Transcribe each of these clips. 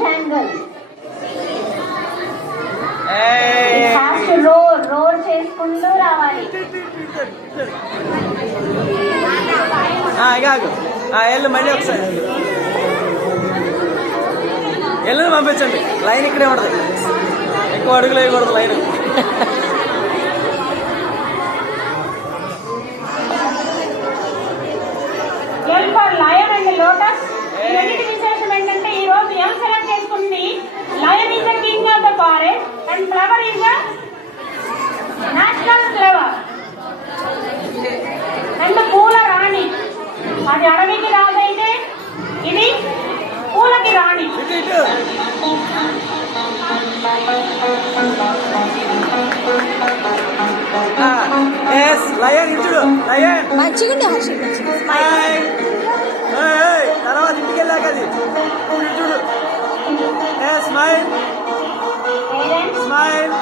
triangle. It has to roar చేసుకుంటూ రావాలి. ఎల్లు మళ్ళీ ఒకసారి ఎల్లుని పంపించండి. లైన్ ఇక్కడే ఉండదు, ఎక్కువ అడుగులు వేయకూడదు లైన్. Lion and lotus. విశేషం ఏంటంటే ఈ రోజు ఎం సెలెక్ట్ చేసుకుంది. Lion is the king of the forest and flower is the national flower and పూల రాణి. అది అడవికి రాదైతే ఇది పూలకి రాణి. లయన్ ఇచ్చుడు లయన్ మంచిగా తర్వాత ఇంటికి వెళ్ళాక అది చూడు. Smile smile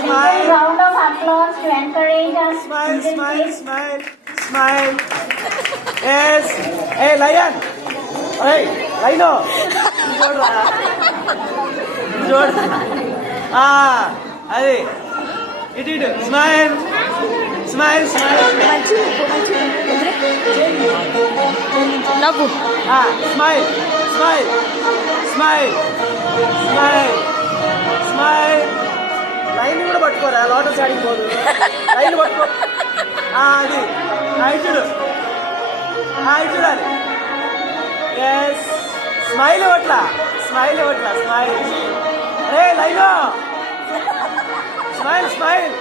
smile round of applause to encourage us. Smile smile smile smile. Yes ఏ లయన్ లైనో చూడు అది ఇటు ఇటు స్మైల్ స్మైల్ స్మైల్ నవ్వు smile smile smile smile smile. Line కూడా పట్టుకోరా, లోటస్ ఆడిపోదు. లైన్ పట్టుకో. అది ఇటుడు చూడాలి. ఎస్ స్మైల్ ఇవ్వట్లా, స్మైల్ ఇవ్వట్లా, స్మైల్. రే లైన్ స్మైల్ స్మైల్.